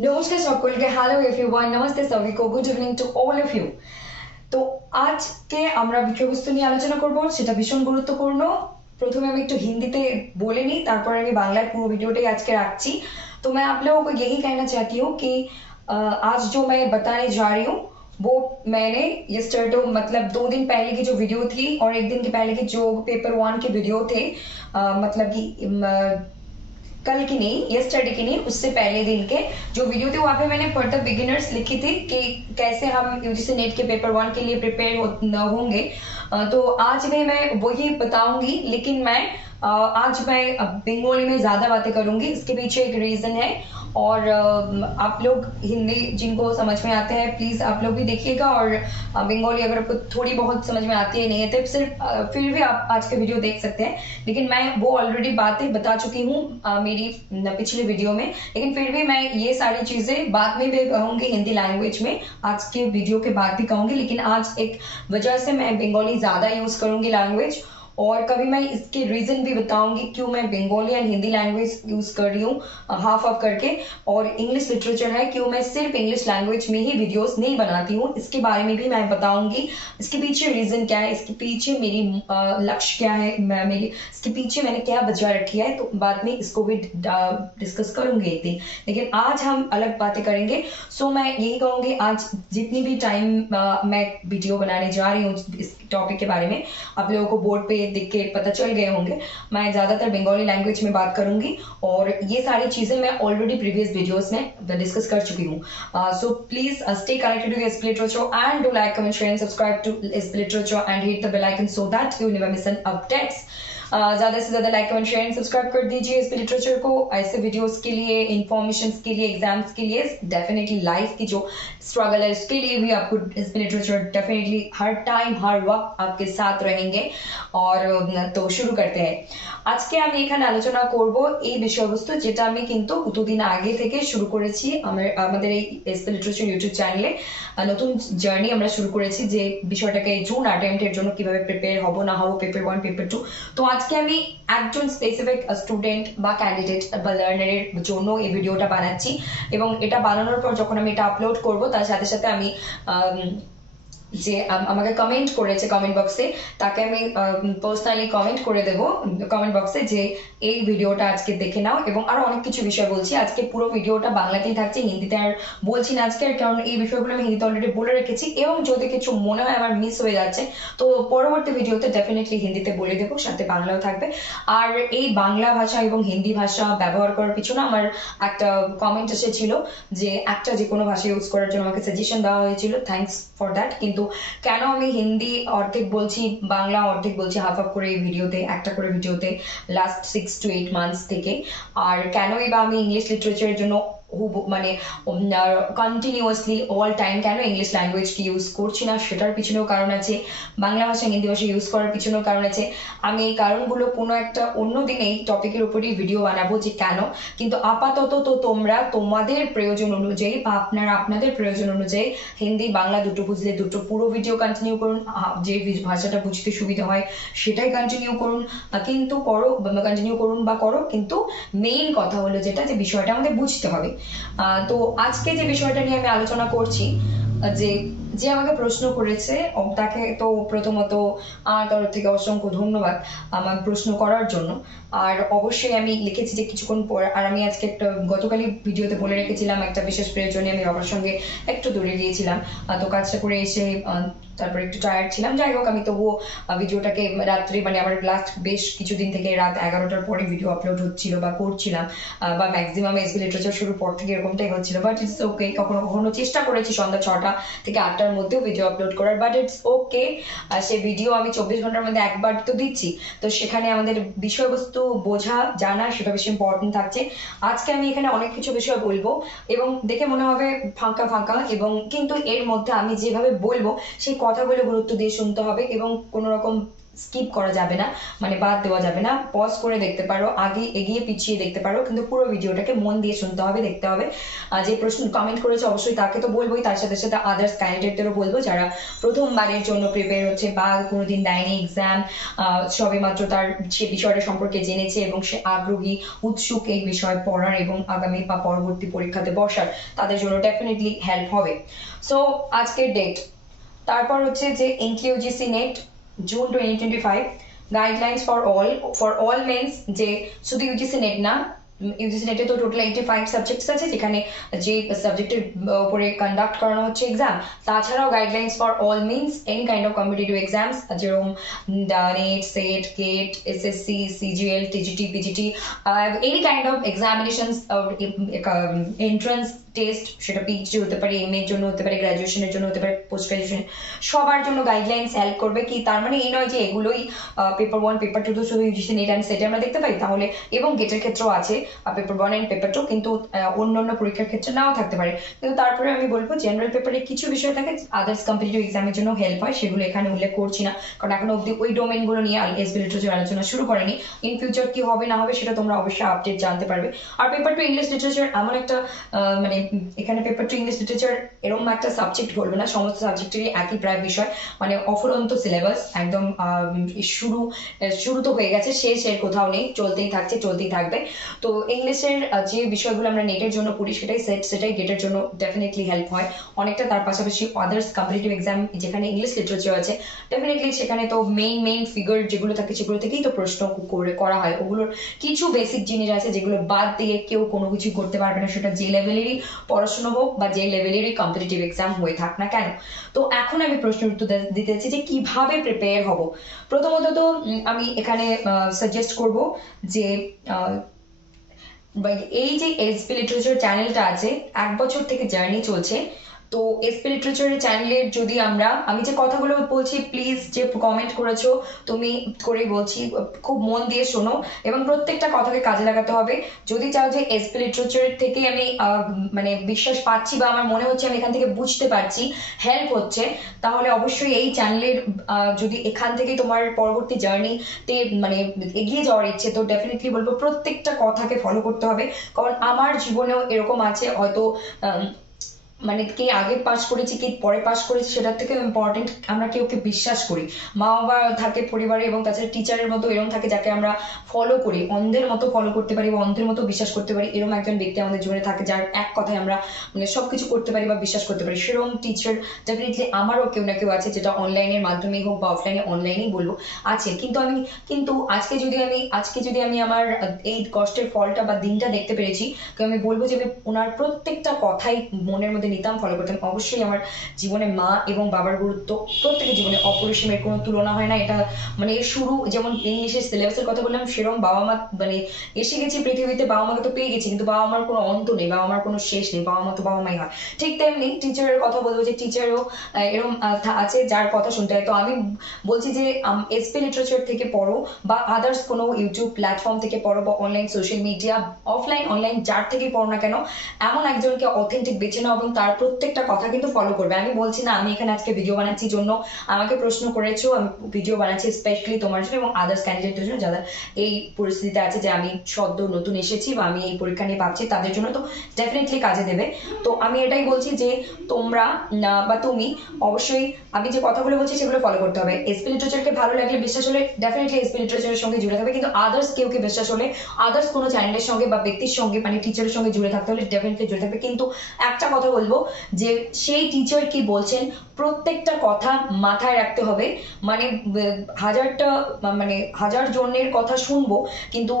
নমস্কার সকলকে, hello everyone, নমস্তে সবাইকে, good evening to all of you. তো আজকে আমরা বিষয়বস্তু নিয়ে আলোচনা করব, সেটা ভীষণ গুরুত্বপূর্ণ। প্রথমে আমি একটু হিন্দিতে বলে নিই, তারপর আমি বাংলায় পুরো वीडियोটাই আজকে রাখছি। तो मैं आप लोगों को यही कहना चाहती हूँ कि आज जो मैं बताने जा रही हूँ वो मैंने यस्टरडे मतलब 2 दिन पहले की जो वीडियो थी और 1 दिन के पहले की जो पेपर 1 के वीडियो थे, मतलब कि कल की नहीं, यस्टरडे की नहीं, उससे पहले दिन के जो वीडियो थे वहां पे मैंने फॉर द बिगिनर्स लिखी थी कि कैसे हम यूजीसी नेट के पेपर 1 के लिए प्रिपेयर होंगे। तो आज भी मैं वही बताऊंगी, लेकिन मैं आज मैं बंगाली में ज्यादा बातें करूंगी। इसके पीछे एक रीजन है, और आप लोग हिंदी जिनको समझ में आते हैं प्लीज आप लोग भी देखिएगा, और बंगाली अगर आपको थोड़ी बहुत समझ में आती है नहीं है तो सिर्फ फिर भी आप आज के वीडियो देख सकते हैं। लेकिन मैं वो ऑलरेडी बातें बता चुकी हूँ मेरी पिछले वीडियो में, लेकिन फिर भी मैं ये सारी चीजें बाद में भी कहूंगी हिंदी लैंग्वेज में, आज के वीडियो के बाद भी कहूंगी। लेकिन आज एक वजह से मैं बंगाली ज्यादा यूज करूंगी लैंग्वेज, और कभी मैं इसके रीजन भी बताऊंगी क्यों मैं Bengali and Hindi language use कर रही हूँ हाफ ऑफ करके, और इंग्लिश लिटरेचर है क्यों मैं सिर्फ इंग्लिश लैंग्वेज में ही वीडियोस नहीं बनाती हूँ, इसके बारे में भी मैं बताऊंगी। इसके पीछे रीजन क्या है, इसके पीछे मेरी लक्ष्य क्या है, मेरी इसके पीछे मैंने क्या वजह रखी है, तो बाद में इसको भी डिस्कस करूंगी एक दिन। लेकिन आज हम अलग बातें करेंगे। सो मैं यही कहूंगी, आज जितनी भी टाइम मैं वीडियो बनाने जा रही हूँ इस टॉपिक के बारे में, आप लोगों को बोर्ड पे देख के पता चल गए होंगे, मैं ज्यादातर बंगाली लैंग्वेज में बात करूंगी, और ये सारी चीजें मैं ऑलरेडी प्रीवियस वीडियोस में डिस्कस कर चुकी हूँ। So please stay connected to SP literature and do like, comment, share and subscribe to SP literature and hit the bell icon so that you never miss an updates. ज्यादा से ज्यादा like, comment, share and subscribe कर दीजिए इस literature को, ऐसे videos के लिए, इंफॉर्मेशन के लिए, एग्जाम्स के लिए, डेफिनेटली लाइफ की जो स्ट्रगल है उसके लिए भी आपको इस लिटरेचर डेफिनेटली हर टाइम हर वक्त आपके साथ रहेंगे। और तो शुरू करते हैं। আজকে আমি এখানে আলোচনা করব এই বিষয়বস্তু যেটা আমি কিন্তু দুদিন আগে থেকে শুরু করেছি আমাদের এই এসপি লিটারেচার ইউটিউব চ্যানেলে। নতুন জার্নি আমরা শুরু করেছি যে বিষয়টাকে জুন অ্যাটেম্পটের জন্য কিভাবে প্রিপেয়ার হব না হব, পেপার 1 পেপার 2। তো আজকে আমি একজন স্পেসিফিক স্টুডেন্ট বা ক্যান্ডিডেট বা লার্নারের জন্য এই ভিডিওটা বানাচ্ছি, এবং এটা বানানোর পর যখন আমি এটা আপলোড করব তার সাথে সাথে আমি যে আমাকে কমেন্ট করেছে কমেন্ট বক্সে, তাকে আমি পার্সোনালি কমেন্ট করে দেব কমেন্ট বক্সে যে এই ভিডিওটা আজকে দেখে নাও, এবং আরো অনেক কিছু বিষয় বলছি। আজকে পুরো ভিডিওটা বাংলাতেই থাকছে, হিন্দিতে আর বলছি না আজকে, কারণ এই বিষয়গুলো আমি হিন্দিতে অলরেডি বলে রেখেছি, এবং যদি কিছু মনে হয় আমার মিস হয়ে যাচ্ছে তো পরবর্তী ভিডিওতে ডেফিনেটলি হিন্দিতে বলে দেবো, সাথে বাংলাও থাকবে। আর এই বাংলা ভাষা এবং হিন্দি ভাষা ব্যবহার করার পিছনে আমার একটা কমেন্ট এসেছিল যে একটা যে কোনো ভাষা ইউজ করার জন্য আমাকে সাজেশন দেওয়া হয়েছিল, থ্যাঙ্কস ফর দ্যাট। কিন্তু কেন আমি হিন্দি অর্ধেক বলছি, বাংলা অর্ধেক বলছি, হাফ হাফ করে এই ভিডিওতে, একটা করে ভিডিওতে লাস্ট 6 to 8 মান্থস থেকে, আর কেনই বা আমি ইংলিশ লিটারেচারের জন্য মানে কন্টিনিউয়াসলি অল টাইম কেন ইংলিশ ল্যাঙ্গুয়েজকে ইউজ করছি না, সেটার পিছনেও কারণ আছে। বাংলা ভাষা হিন্দি ভাষা ইউজ করার পিছনেও কারণ আছে। আমি এই কারণগুলো কোনো একটা অন্য দিন এই টপিকের উপরই ভিডিও বানাবো যে কেন, কিন্তু আপাতত তো তোমরা তোমাদের প্রয়োজন অনুযায়ী বা আপনারা আপনাদের প্রয়োজন অনুযায়ী হিন্দি বাংলা দুটো বুঝলে দুটো পুরো ভিডিও কন্টিনিউ করুন, যে ভাষাটা বুঝতে সুবিধা হয় সেটাই কন্টিনিউ করুন, কিন্তু কন্টিনিউ করুন বা করো, কিন্তু মেইন কথা হলো যেটা, যে বিষয়টা আমাদের বুঝতে হবে। তো আজকে যে বিষয়টা নিয়ে আমি আলোচনা করছি, যে যে আমাকে প্রশ্ন করেছে তাকে তো প্রথমত আমার তরফ থেকে অসংখ্য ধন্যবাদ আমার প্রশ্ন করার জন্য। আর অবশ্যই আমি লিখেছি যে কিছুক্ষণ পর, আর আমি আজকে একটা গতকালই ভিডিওতে বলে রেখেছিলাম একটা বিশেষ প্রয়োজনে আমি বাবার সঙ্গে একটু দূরে গিয়েছিলাম, তো কাজটা করে এসে তারপর একটু টায়ার্ড ছিলাম। যাই হোক, আমি তবুও ভিডিওটাকে রাত্রে, মানে আমার লাস্ট বেশ কিছুদিন থেকে রাত 11টার পরে ভিডিও আপলোড হচ্ছিল বা করছিলাম, বা ম্যাক্সিমাম এসবি লিটারেচার শুরুর পর থেকে এরকমটাই হচ্ছিল, বাট ইটস ওকে। কখনো কখনো চেষ্টা করেছি সন্ধ্যা 6টা থেকে 8টার মধ্যেও ভিডিও আপলোড করার, but it's okay. Say video আমি 24 ঘন্টার মধ্যে একবার তো দিচ্ছি, তো সেখানে আমাদের বিষয়বস্তু বোঝা জানা সেটা বেশি ইম্পর্টেন্ট থাকছে। আজকে আমি এখানে অনেক কিছু বিষয় বলবো, এবং দেখে মনে হবে ফাঁকা ফাঁকা, এবং কিন্তু এর মধ্যে আমি যেভাবে বলবো সেই কথাগুলো গুরুত্ব দিয়ে শুনতে হবে, এবং কোনো রকম স্কিপ করা যাবে না, মানে বাদ দেওয়া যাবে না। পজ করে দেখতে পারো, আগে এগিয়ে পিছিয়ে দেখতে পারো, কিন্তু পুরো ভিডিওটাকে মন দিয়ে শুনতে হবে, দেখতে হবে। যে প্রশ্ন কমেন্ট করেছে অবশ্যই তাকে তো বলবোই, তার সাথে সাথে আদার্স ক্যান্ডিডেটদেরও বলবো যারা প্রথমবারের জন্য প্রিপেয়ার হচ্ছে বা কোনোদিন দেয়নি এক্সাম, সবে মাত্র তার সে বিষয়টা সম্পর্কে জেনেছে এবং সে আগ্রহী, উৎসুক এই বিষয়ে পড়ার এবং আগামী বা পরবর্তী পরীক্ষাতে বসার, তাদের জন্য ডেফিনেটলি হেল্প হবে। সো আজকের ডেট, তারপর হচ্ছে যে NT UGC NET June 2025, guidelines for all means, যে শুধু ইউজিসি নেট না, ইউজিসি নেটে তো টোটাল 85 সাবজেক্টস আছে, যেখানে যে সাবজেক্টের উপরে কন্ডাক্ট করানো হচ্ছে এক্সাম, তাছাড়াও guidelines for all means any kind of competitive exams, যেরকম NET, SET, GATE, SSC, CGL, TGT, PGT, any kind of examinations, entrance test, সেটা পিএইচডি হতে পারে, এমএ এর জন্য হতে পারে, গ্রাজুয়েশনের জন্য হতে পারে, পোস্ট গ্রাজুয়েশন, সবার জন্য গাইডলাইন্স হেল্প করবে। কি তার মানে এই নয় যে এগুলোই পেপার 1 পেপার 2 তো শুধু ইউজিসি নেট অ্যান্ড সেটে আমরা দেখতে পাই, তাহলে এবং গেটের ক্ষেত্রেও আছে পেপার 1 এন্ড পেপার 2, কিন্তু অন্যান্য পরীক্ষার ক্ষেত্রে নাও থাকতে পারে। কিন্তু তারপরে আমি বলবো জেনারেল পেপারে কিছু বিষয় থাকে আদার্স কম্পিটিটিভ এক্সামের জন্য হেল্প হয়, সেগুলো এখানে উল্লেখ করছি না, কারণ এখনো অব্দি ওই ডোমেনগুলো নিয়ে এসবি লিটারেচার আলোচনা শুরু করেনি। ইন ফিউচার কি হবে না হবে সেটা তোমরা অবশ্যই আপডেট জানতে পারবে। আর পেপার 2 ইংলিশ লিটারেচার এমন একটা মানে এখানে পেপার 2 ইংলিশ লিটারেচার এরকম একটা সাবজেক্ট বলবে না, সমস্ত সাবজেক্টেরই একই প্রায় বিষয়, মানে অফুরন্ত সিলেবাস, একদম শুরু তো হয়ে গেছে, শেষ এর কোথাও নেই, চলতেই থাকবে। তো ইংলিশের যে বিষয়গুলো আমরা নেটের জন্য পড়ি সেটাই গেটের জন্য ডেফিনেটলি হেল্প হয় অনেকটা। তার পাশাপাশি আদার্স কম্পিটিটিভ এক্সাম যেখানে ইংলিশ লিটারেচার আছে, ডেফিনেটলি সেখানে তো মেইন ফিগার যেগুলো থাকে সেগুলো থেকেই তো প্রশ্ন করা হয়, ওগুলোর কিছু বেসিক জিনিস আছে যেগুলো বাদ দিয়ে কেউ কোনো কিছু করতে পারবে না, সেটা যে লেভেলেরই পড়াশোনা হোক বা যে লেভেলেরই কম্পিটিটিভ এক্সাম হয়ে থাক না কেন। তো এখন আমি প্রশ্নের উত্তর দিতে চাচ্ছি যে কিভাবে প্রিপেয়ার হব। প্রথমত তো আমি এখানে সাজেস্ট করব যে এই যে এসপি লিটারেচার চ্যানেলটা আছে, 1 বছর থেকে জার্নি চলছে, তো এসপি লিটারেচারের চ্যানেলের যদি আমি যে কথাগুলো বলছি, প্লিজ যে কমেন্ট করেছো তুমি করে বলছি, খুব মন দিয়ে শোনো এবং প্রত্যেকটা কথাকে কাজে লাগাতে হবে। যদি চাও যে এসপি লিটারেচার থেকে আমি মানে বিশ্বাস পাচ্ছি বা আমার মনে হচ্ছে আমি এখান থেকে বুঝতে পারছি, হেল্প হচ্ছে, তাহলে অবশ্যই এই চ্যানেলের যদি এখান থেকে তোমার পরবর্তী জার্নিতে মানে এগিয়ে যাওয়ার ইচ্ছে, তো ডেফিনেটলি বলবো প্রত্যেকটা কথাকে ফলো করতে হবে। কারণ আমার জীবনেও এরকম আছে, হয়তো মানে কে আগে পাস করেছি কে পরে পাস করেছি সেটার থেকে ইম্পর্টেন্ট আমরা কেউকে বিশ্বাস করি। মা বাবা থাকে পরিবারে এবং তাছাড়া টিচারের মতো এরকম থাকে যাকে আমরা ফলো করি, অন্ধের মতো ফলো করতে পারি বা অন্ধের মতো বিশ্বাস করতে পারি, এরকম একজন ব্যক্তি আমাদের জীবনে থাকে যার এক কথায় আমরা মানে সবকিছু করতে পারি বা বিশ্বাস করতে পারি। সেরকম টিচার ডেফিনেটলি আমারও কেউ না কেউ আছে, যেটা অনলাইনের মাধ্যমেই হোক বা অফলাইনে, অনলাইনেই বলবো আছে। কিন্তু আজকে যদি আমি আমার এই কষ্টের ফলটা বা দিনটা দেখতে পেরেছি, তো আমি বলবো যে আমি ওনার প্রত্যেকটা কথাই মনের মধ্যে নিতাম, ফলো করতাম। অবশ্যই আমার জীবনে মা এবং বাবার গুরুত্ব প্রত্যেকের জীবনে অপরিসীমের, কোনো তুলনা হয় না। এটা মানে শুরু যেমন ইংলিশের সিলেবাসের কথা বললাম, সেরকম বাবা মা মানে এসে গেছি পৃথিবীতে, বাবা মাকে তো পেয়ে গেছি, কিন্তু বাবা মার কোনো অন্ত নেই, বাবা মার কোনো শেষ নেই, বাবা মা তো বাবা মাই হয়। ঠিক তেমনি টিচারের কথা বলবো যে টিচারও এরকম আছে যার কথা শুনতে হয়। তো আমি বলছি যে এসপি লিটারেচার থেকে পড়ো বা আদার্স কোনো ইউটিউব প্ল্যাটফর্ম থেকে পড়ো বা online social media, offline online যার থেকেই পড়ো না কেন, এমন একজনকে অথেন্টিক বেছে নাও এবং তার প্রত্যেকটা কথা কিন্তু ফলো করবে। আমি বলছি না আমি এখানে আজকে ভিডিও বানাচ্ছি জন্য আমাকে প্রশ্ন করেছো, আমি ভিডিও বানাচ্ছি স্পেশালি তোমার জন্য এবং আদার্স ক্যান্ডিডেটদের জন্য যারা এই পরিস্থিতিতে আছে যে আমি সদ্য নতুন এসেছি বা আমি এই পরীক্ষা নিয়ে ভাবছি, তাদের জন্য তো ডেফিনেটলি কাজে দেবে। তো আমি এটাই বলছি যে তোমরা বা তুমি অবশ্যই আমি যে কথাগুলো বলছি সেগুলো ফলো করতে হবে। এসপি লিটারেচারকে ভালো লাগলে, বিশ্বাস হলে ডেফিনেটলি এসপি লিটারেচারের সঙ্গে জুড়ে থাকবে, কিন্তু আদার্স কেউকে বিশ্বাস হলে, আদার্স কোনো চ্যানেলের সঙ্গে বা ব্যক্তির সঙ্গে মানে টিচারের সঙ্গে জুড়ে থাকতে হলে ডেফিনেটলি জুড়ে থাকবে। কিন্তু একটা কথা বলবো যে সেই টিচার কি বলছেন প্রত্যেকটা কথা মাথায় রাখতে হবে। মানে হাজার জনের কথা শুনবো, কিন্তু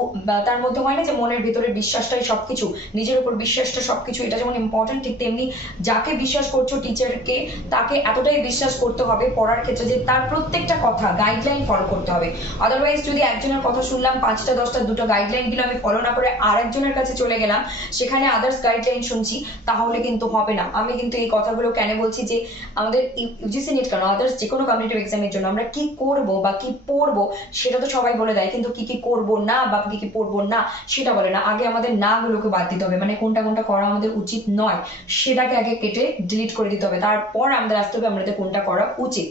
তার মধ্যে হয় না যে মনের ভিতরে বিশ্বাসটাই সবকিছু, নিজের উপর বিশ্বাসটা সবকিছু, এটা যেমন ইম্পর্টেন্ট, ঠিক তেমনি যাকে বিশ্বাস করছো টিচারকে, তাকে এতটাই বিশ্বাস করতে হবে পড়ার ক্ষেত্রে যে তার প্রত্যেকটা কথা গাইডলাইন ফলো করতে হবে। আদারওয়াইজ যদি একজনের কথা শুনলাম 5টা 10টা 2টা গাইডলাইন গুলো আমি ফলো না করে আরেকজনের কাছে চলে গেলাম, সেখানে আদার্স গাইডলাইন শুনছি, তাহলে কিন্তু হবে না। আমি কিন্তু এই কথাগুলো কেন বলছি যে আমাদের আমাদের ইউজিসি নেট কেন আদার্স যে কোনো কম্পিটিটিভ এক্সামের জন্য আমরা কি করব বা কি পড়বো সেটা তো সবাই বলে দেয়, কিন্তু কি কি করব না বা কি কি পড়বো না সেটা বলে না। আগে আমাদের না গুলোকে বাদ দিতে হবে, মানে কোনটা কোনটা করা আমাদের উচিত নয় সেটাকে আগে কেটে ডিলিট করে দিতে হবে, তারপর আমাদের আসতে হবে আমাদের কোনটা করা উচিত।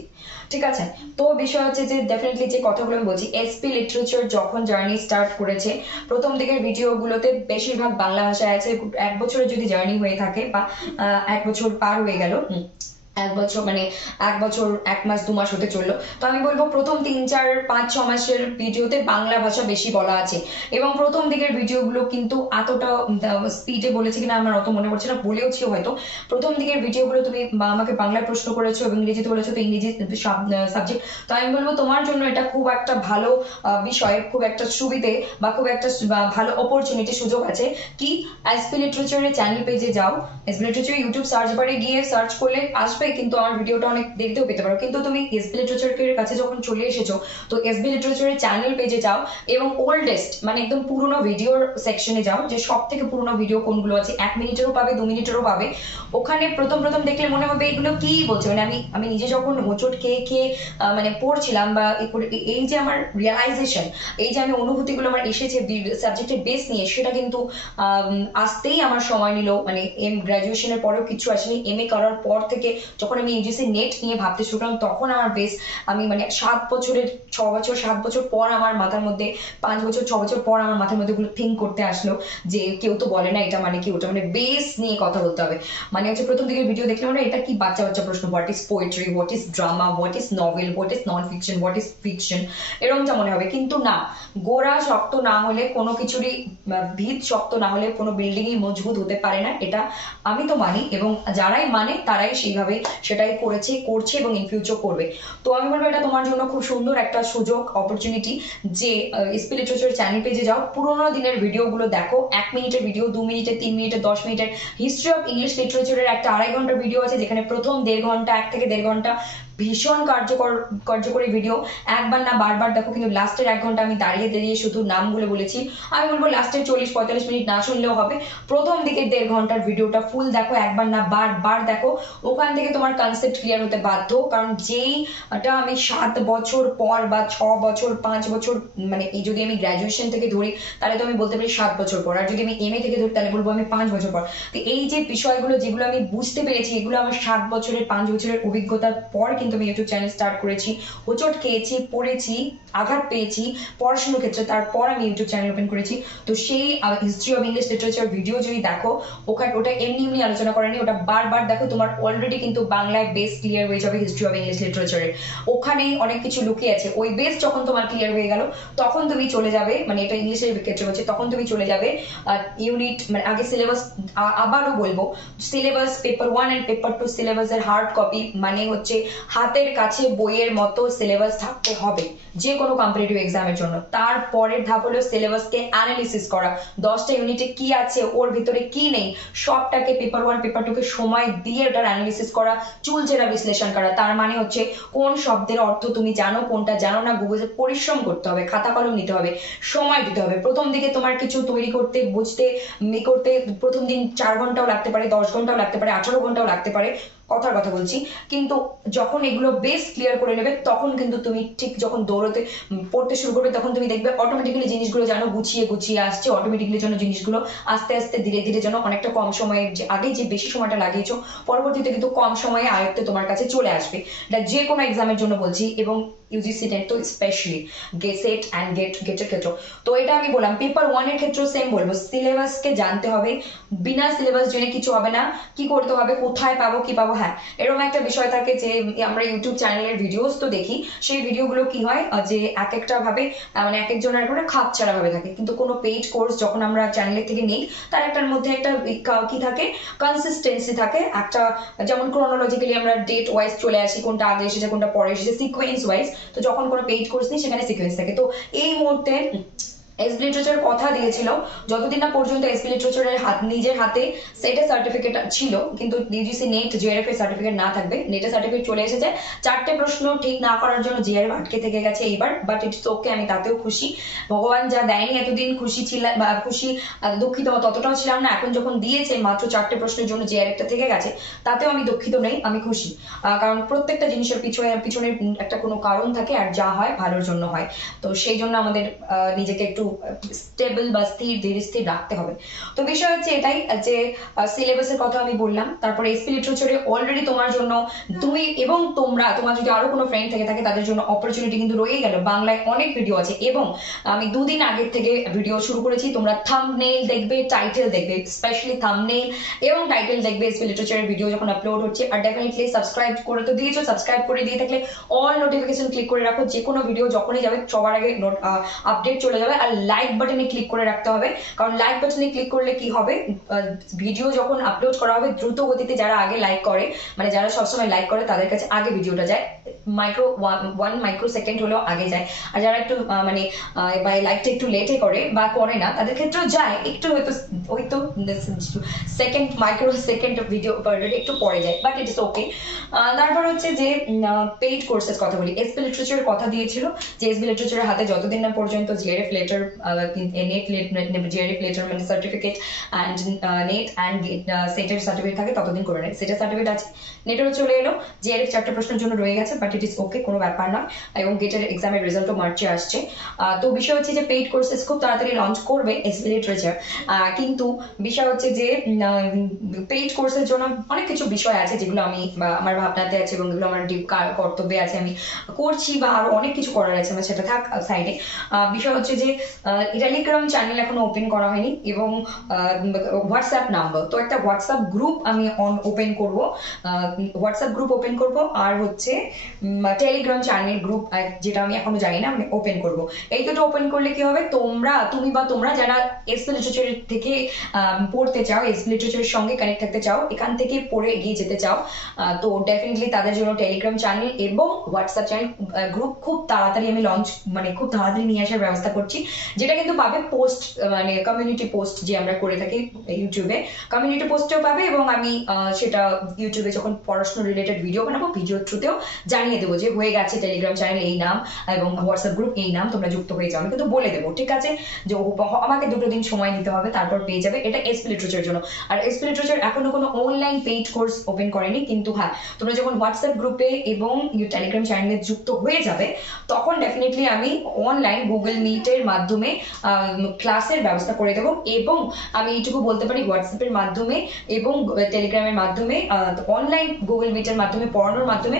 ঠিক আছে, তো বিষয় হচ্ছে যে ডেফিনেটলি যে কথাগুলো আমি বলছি, এসপি লিটারেচার যখন জার্নি স্টার্ট করেছে প্রথম দিকের ভিডিওগুলোতে বেশিরভাগ বাংলা ভাষায় আছে। 1 বছরের যদি জার্নি হয়ে থাকে বা 1 বছর পার হয়ে গেল, 1 বছর মানে 1 বছর 1 মাস 2 মাস হতে চললো, তো আমি বলবো প্রথম 3 4 5 6 মাসের ভিডিওতে বাংলা ভাষা বেশি বলা আছে। এবং প্রথম দিকের ভিডিওগুলো কিন্তু এতটা স্পিডে বলেছে কিনা আমার অত মনে পড়ছে না, বলেওছি হয়তো। প্রথম দিকের ভিডিওগুলো তুমি আমাকে বাংলায় প্রশ্ন করেছো এবং ইংরেজিতে বলেছো, তো ইংরেজি সাবজেক্ট, তো আমি বলবো তোমার জন্য এটা খুব একটা ভালো বিষয়, খুব একটা সুবিধে বা খুব একটা ভালো অপরচুনিটি, সুযোগ আছে কি এসপি লিটারেচারের চ্যানেল পেজে যাও। এসপি লিটারেচার ইউটিউব সার্চ বারে গিয়ে সার্চ করলে আসবে, কিন্তু আমার ভিডিওটা অনেক দেখতেও পেতে পারো। কিন্তু তুমি এসবি লিটারেচারের কাছে যখন চলে এসেছো, তো এসবি লিটারেচারের চ্যানেল পেজে যাও এবং ওল্ডেস্ট মানে একদম পুরনো ভিডিওর সেকশনে যাও, যে সব থেকে পুরনো ভিডিও কোনগুলো আছে, 1 মিনিটেরও পাবে 2 মিনিটেরও পাবে। ওখানে প্রথম প্রথম দেখলে মনে হবে এগুলো কি বলছে, মানে আমি নিজে যখন হোঁচট খেয়ে মানে পড়ছিলাম বা এই যে আমার রিয়েলাইজেশন, এই যে আমি অনুভূতিগুলো আমার এসেছে সাবজেক্টের বেস নিয়ে, সেটা কিন্তু আসতেই আমার সময় নিল। মানে গ্রাজুয়েশনের পরেও কিছু আসেনি, এমএ করার পর থেকে যখন আমি ইউজিসি নেট নিয়ে ভাবতে শুরু করলাম, তখন আমার বেস আমি মানে 7 বছরের 6 বছর 7 বছর পর আমার মাথার মধ্যে, 5 বছর 6 বছর পর আমার মাথার মধ্যে গুলো থিঙ্ক করতে আসলো যে কেউ তো বলে না এটা মানে কি, ওটা মানে বেস নিয়ে কথা বলতে হবে। মানে হচ্ছে প্রথম দিকের ভিডিও দেখলে মানে এটা কি বাচ্চা বাচ্চা প্রশ্ন, what is poetry, what is drama, what is novel, what is non fiction, what is fiction, এরকমটা মনে হবে। কিন্তু না, গোড়া শক্ত না হলে কোনো কিছুরই, ভিত শক্ত না হলে কোনো বিল্ডিংই মজবুত হতে পারে না, এটা আমি তো মানি। এবং যারাই মানে তারাই সেইভাবে সেটাই করেছে, করছে এবং ইন ফিউচার করবে। তো আমি বলবো এটা তোমার জন্য খুব সুন্দর একটা সুযোগ, অপরচুনিটি, যে এসপি লিটারেচার চ্যানেল পেজে যাও, পুরোনো দিনের ভিডিওগুলো দেখো। 1 মিনিটের ভিডিও, 2 মিনিটের, 3 মিনিটের, 10 মিনিটের। হিস্ট্রি অফ ইংলিশ লিটারেচারের একটা 2.5 ঘন্টার ভিডিও আছে, যেখানে প্রথম 1.5 ঘন্টা, 1 থেকে 1.5 ঘন্টা ভীষণ কার্যকরী ভিডিও, একবার না বারবার দেখো। কিন্তু লাস্টের 1 ঘন্টা আমি দাঁড়িয়ে দাঁড়িয়ে শুধু নামগুলো বলেছি। আমি বলবো লাস্টের 40-45 মিনিট না শুনলেও হবে, প্রথম দিকের 1.5 ঘন্টার ভিডিওটা ফুল দেখো, একবার না বারবার দেখো। ওখান থেকে তোমার কনসেপ্ট ক্লিয়ার হতে বাধ্য। কারণ যেইটা আমি 7 বছর পর বা 6 বছর 5 বছর, মানে এই যদি আমি গ্রাজুয়েশন থেকে ধরি তাহলে তো আমি বলতে পারি 7 বছর পর, আর যদি আমি এমএ থেকে ধরি তাহলে বলবো আমি 5 বছর পর। তো এই যে বিষয়গুলো যেগুলো আমি বুঝতে পেরেছি, এগুলো আমার 7 বছরের 5 বছরের অভিজ্ঞতার পর কিন্তু আমি ইউটিউব চ্যানেল স্টার্ট করেছি। হোঁচট খেয়েছি, পড়েছি, আঘাত পেয়েছি পড়াশোনার ক্ষেত্রে, তারপর আমি ইউটিউব চ্যানেল ওপেন করেছি। তো সেই history of English literature video যদি দেখো, ওটা এমনি এমনি আলোচনা করেনি, ওটা বারবার দেখো, তোমার অলরেডি কিন্তু বাংলায় বেস ক্লিয়ার হয়ে যাবে হিস্ট্রি অফ ইংলিশ লিটারেচারের। ওখানেই অনেক কিছু লুকিয়ে আছে। ওই বেস যখন তোমার ক্লিয়ার হয়ে গেল, তখন তুমি চলে যাবে, মানে এটা ইংলিশের ক্ষেত্রে হচ্ছে, তখন তুমি চলে যাবে ইউনিট, মানে আগে সিলেবাস, আবারও বলবো, সিলেবাস পেপার 1 এন্ড পেপার 2 সিলেবাসের হার্ড কপি, মানে হচ্ছে হাতের কাছে বইয়ের মতো সিলেবাস থাকতে হবে যে কোনো কম্পিটিটিভ এক্সামের জন্য। তারপরের ধাপ হলো সিলেবাসকে অ্যানালিসিস করা, 10টা ইউনিটে কি আছে, ওর ভিতরে কি নেই, সবটাকে পেপার 1 পেপার 2 কে সময় দিয়ে ওটার অ্যানালিসিস করা, চুলচেরা বিশ্লেষণ করা। তার মানে হচ্ছে কোন শব্দের অর্থ তুমি জানো, কোনটা জানো না, গুগলে পরিশ্রম করতে হবে, খাতা কলম নিতে হবে, সময় দিতে হবে। প্রথম দিকে তোমার কিছু তৈরি করতে, বুঝতে, করতে প্রথম দিন 4 ঘন্টাও লাগতে পারে, 10 ঘন্টাও লাগতে পারে, 18 ঘন্টাও লাগতে পারে, কথার কথা বলছি। কিন্তু যখন এগুলো বেস ক্লিয়ার করে নেবে, তখন কিন্তু তুমি ঠিক যখন দৌড়তে পড়তে শুরু করবে, তখন তুমি দেখবে অটোমেটিক্যালি জিনিসগুলো যেন গুছিয়ে গুছিয়ে আসছে, অটোমেটিক্যালি যেন জিনিসগুলো আস্তে আস্তে ধীরে ধীরে যেন অনেকটা কম সময়ে, যে আগে যে বেশি সময়টা লাগিয়েছো পরবর্তীতে কিন্তু কম সময়ে আয়ত্তে তোমার কাছে চলে আসবে। এটা যে কোনো এক্সামের জন্য বলছি, এবং ইউজিসি নেট তো স্পেশালি, গেসেট অ্যান্ড গেটের ক্ষেত্রে। তো এটা আমি বললাম। পেপার 1 এর ক্ষেত্রেও সেম বলবো, সিলেবাসকে জানতে হবে, বিনা সিলেবাস জেনে কিছু হবে না। কি করতে হবে, কোথায় পাবো, কি পাবো, হ্যাঁ এরকম একটা বিষয় থাকে যে আমরা ইউটিউব চ্যানেলের ভিডিওস তো দেখি, সেই ভিডিওগুলো কি হয় যে এক একটা ভাবে, মানে এক একজনের করে খাপ ছাড়া ভাবে থাকে। কিন্তু কোনো পেইড কোর্স যখন আমরা চ্যানেলের থেকে নেই, তার একটার মধ্যে একটা কি থাকে, কনসিস্টেন্সি থাকে একটা, যেমন ক্রোনোলজিক্যালি আমরা ডেট ওয়াইজ চলে আসি, কোনটা আগে এসেছে কোনটা পরে এসেছে, সিকোয়েন্স ওয়াইজ। তো যখন কোনো পেইড কোর্স নেই সেখানে সিকোয়েন্স থাকে। তো এই মুহূর্তে এসবি লিটারেচার কথা দিয়েছিল যতদিন না পর্যন্ত এসবি লিটারেচারের নিজের হাতে সেটের সার্টিফিকেট ছিল, কিন্তু ইউজিসি নেট জেআরএফ এর সার্টিফিকেট না থাকবে। নেটের সার্টিফিকেট চলে এসেছে, 4টে প্রশ্ন ঠিক না করার জন্য জেআরএফ আটকে থেকে গেছে এইবার, বাট ইটস ওকে, আমি তাতেও খুশি। ভগবান যা দেয়নি এতদিন খুশি ছিলাম, খুশি দুঃখিত ততটাও ছিলাম না। এখন যখন দিয়েছে মাত্র 4টে প্রশ্নের জন্য জেআরএফটা থেকে গেছে, তাতেও আমি দুঃখিত নেই, আমি খুশি। কারণ প্রত্যেকটা জিনিসের পিছনে একটা কোনো কারণ থাকে, আর যা হয় ভালোর জন্য হয়। তো সেই জন্য আমাদের নিজেকে একটু স্টেবল বা ধীর স্থির রাখতে হবে। তো বিষয় হচ্ছে এটাই যে সিলেবাসের কথা আমি বললাম। তারপরে এসপি লিটারেচারে অলরেডি তোমার জন্য তুমি এবং তোমার যদি আরো কোনো ফ্রেন্ড থেকে থাকে তাদের জন্য অপরচুনিটি কিন্তু রয়ে গেল। বাংলায় অনেক ভিডিও আছে এবং আমি 2 দিন আগের থেকে ভিডিও শুরু করেছি। তোমরা থাম্বনেইল দেখবে, টাইটেল দেখবে, স্পেশালি থাম্বনেইল এবং টাইটেল দেখবে এসপি লিটারেচারের ভিডিও যখন আপলোড হচ্ছে। আর ডেফিনেটলি সাবস্ক্রাইব করে তো দিয়েছো, সাবস্ক্রাইব করে দিয়ে থাকলে অল নোটিফিকেশন ক্লিক করে রাখো, যে কোনো ভিডিও যখনই যাবে সবার আগে আপডেট চলে যাবে। আর লাইক বাটনে ক্লিক করে রাখতে হবে, কারণ লাইক বাটনে ক্লিক করলে কি হবে, ভিডিও যখন আপলোড করা হবে দ্রুত গতিতে যারা আগে লাইক করে, মানে যারা সবসময় লাইক করে তাদের কাছে আগে ভিডিওটা যায়, 1 মাইক্রোসেকেন্ড হলেও আগে যায়। আর যারা একটু মানে লাইকটা একটু লেটে করে বা করে না, তাদের ক্ষেত্রেও যায় একটু, হয়তো মাইক্রোসেকেন্ড ভিডিও একটু পরে যায়, বাট ইটস ওকে। তারপর হচ্ছে যে পেইড কোর্সেস কথা বলি। এসপি লিটারেচারের কথা দিয়েছিল যে এসপি লিটারেচারের হাতে যতদিন না পর্যন্ত জিআরএফ লেটার, জিআরএফ লেটার মানে সার্টিফিকেট অ্যান্ড নেট অ্যান্ড সেটের সার্টিফিকেট থাকে ততদিন করে নেয়। সেটের সার্টিফিকেট আছে, নেটেরও চলে এলো, জিআরএফ 4টে প্রশ্নের জন্য রয়ে গেছে, বাট ইট ইস ওকে, কোনো ব্যাপার নয়। এবং গেটের এক্সামের রেজাল্টও মার্চে আসছে। তো বিষয় হচ্ছে যে পেইড কোর্সেস খুব তাড়াতাড়ি লঞ্চ করবে এসপি লিটারেচার, কিন্তু বিষয় হচ্ছে যে পেইড কোর্সের জন্য অনেক কিছু বিষয় আছে যেগুলো আমি আমার ভাবনাতে আছে এবং যেগুলো আমার কর্তব্যে আছে, আমি করছি, বা আরো অনেক কিছু করার আছে, আমার সেটা থাক সাইডে। বিষয় হচ্ছে যে টেলিগ্রাম চ্যানেল এখনো ওপেন করা হয়নি এবং হোয়াটসঅ্যাপ নাম্বার, তো একটা হোয়াটসঅ্যাপ গ্রুপ আমি ওপেন করব, হোয়াটসঅ্যাপ গ্রুপ ওপেন করব, আর হচ্ছে টেলিগ্রাম চ্যানেল গ্রুপ যেটা আমি এখনো জানি না, আমি ওপেন করব। এই দুটো ওপেন করলে কি হবে, তোমরা যারা এসপি লিটারেচার থেকে পড়তে চাও, এসপি লিটারেচারের সঙ্গে কানেক্ট থাকতে চাও, এখান থেকে পড়ে এগিয়ে যেতে চাও, তো ডেফিনেটলি তাদের জন্য টেলিগ্রাম চ্যানেল এবং হোয়াটসঅ্যাপ চ্যানেল গ্রুপ খুব তাড়াতাড়ি আমি খুব তাড়াতাড়ি নিয়ে আসার ব্যবস্থা করছি, যেটা কিন্তু পাবে পোস্ট, মানে কমিউনিটি পোস্ট যে আমরা করে থাকি ইউটিউবে, কমিউনিটি পোস্টেও পাবে, এবং আমি সেটা ইউটিউবে যখন পড়াশোনা রিলেটেড ভিডিও বানাবো ভিডিওর থ্রুতেও জানিয়ে দেবো যে হয়ে গেছে টেলিগ্রাম চ্যানেল এই নাম এবং হোয়াটসঅ্যাপ গ্রুপ এই নাম, তোমরা যুক্ত হয়ে যাও। আমি কিন্তু বলে দেবো, ঠিক আছে, যে আমাকে 2 দিন সময় নিতে হবে, তারপর পেয়ে যাবে। এটা এসপি লিটারেচারের জন্য। আর এসপি লিটারেচার এখনো কোনো অনলাইন পেইড কোর্স ওপেন করেনি, কিন্তু হ্যাঁ, তোমরা যখন হোয়াটসঅ্যাপ গ্রুপে এবং টেলিগ্রাম চ্যানেলে যুক্ত হয়ে যাবে, তখন ডেফিনেটলি আমি অনলাইন গুগল মিটের মাধ্যমে ক্লাসের ব্যবস্থা করে দেবো। এবং আমি এইটুকু বলতে পারি, হোয়াটসঅ্যাপের মাধ্যমে এবং টেলিগ্রামের মাধ্যমে, অনলাইন গুগল মিটের মাধ্যমে পড়ানোর মাধ্যমে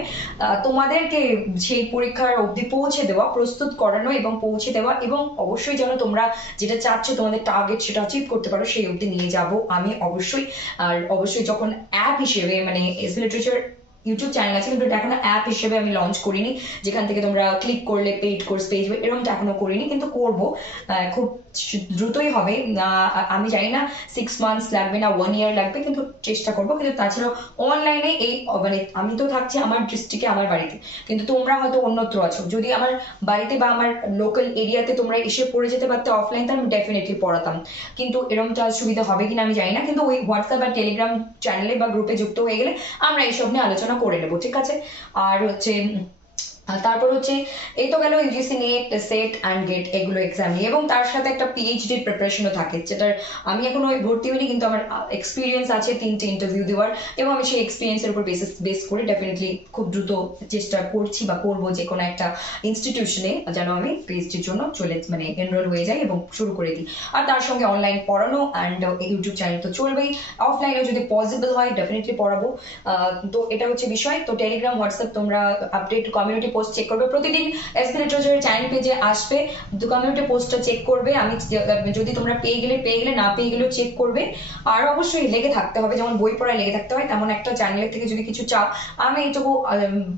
তোমাদেরকে সেই পরীক্ষার অবধি পৌঁছে দেওয়া, প্রস্তুত করানো এবং পৌঁছে দেওয়া, এবং অবশ্যই যেন তোমরা যেটা চাচ্ছ তোমাদের টার্গেট সেটা অ্যাচিভ করতে পারো, সেই অবধি নিয়ে যাব আমি অবশ্যই। আর অবশ্যই যখন অ্যাপ হিসেবে, মানে এসপি লিটারেচার ইউটিউব চ্যানেল আছে, কিন্তু এটা এখনো অ্যাপ হিসেবে আমি লঞ্চ করিনি, যেখান থেকে তোমরা ক্লিক করলে পেইড কোর্স পেয়ে যাবে, এরকমটা এখনো করিনি, কিন্তু করবো, খুব দ্রুতই হবে। আমি জানি না 6 মান্থস লাগবে না 1 ইয়ার লাগবে, কিন্তু চেষ্টা করবো। কিন্তু তাছাড়াও অনলাইনে এই, মানে আমি তো থাকছি আমার ডিস্ট্রিক্টে, আমার বাড়িতে, কিন্তু তোমরা হয়তো অন্যত্র আছো, যদি আমার বাড়িতে বা আমার লোকাল এরিয়াতে তোমরা এসে পড়ে যেতে পারতে অফলাইন, তাহলে আমি ডেফিনেটলি পড়াতাম, কিন্তু এরকমটা সুবিধা হবে কিনা আমি জানি না। কিন্তু ওই হোয়াটসঅ্যাপ আর টেলিগ্রাম চ্যানেলে বা গ্রুপে যুক্ত হয়ে গেলে আমরা এইসব নিয়ে আলোচনা করে নেবো, ঠিক আছে। আর হচ্ছে তারপর হচ্ছে এই তো গেল UGC NET, SET and GATE, এগুলো এক্সাম নিয়ে, এবং তার সাথে একটা পিএইচডি প্রিপারেশনও থাকে, যেটার আমি এখনো ভর্তি হইনি, কিন্তু আমার এক্সপিরিয়েন্স আছে 3টে ইন্টারভিউ দেওয়ার, এবং আমি সেই এক্সপিরিয়েন্সের উপর বেস করে ডেফিনেটলি খুব দ্রুত চেষ্টা করছি বা করবো যে কোনো একটা ইনস্টিটিউশনে যেন আমি পিএইচডির জন্য মানে এনরোল হয়ে যাই এবং শুরু করে দিই। আর তার সঙ্গে অনলাইন পড়ানো অ্যান্ড ইউটিউব চ্যানেল তো চলবেই, অফলাইনেও যদি পসিবল হয় ডেফিনেটলি পড়াবো। তো এটা হচ্ছে বিষয়। তো টেলিগ্রাম, হোয়াটসঅ্যাপ তোমরা আপডেট, কমিউনিটি পোস্ট চেক করবে প্রতিদিন, এসপি লিটারেচারের চ্যানেল পেজে আসবে, কমিউনিটি পোস্টটা চেক করবে, আমি যদি তোমরা পেয়ে গেলে, না পেয়ে গেলেও চেক করবে। আর অবশ্যই লেগে থাকতে হবে, যেমন বই পড়ায় লেগে থাকতে হয়, তেমন একটা চ্যানেলের থেকে যদি কিছু চাও, আমি এইটুকু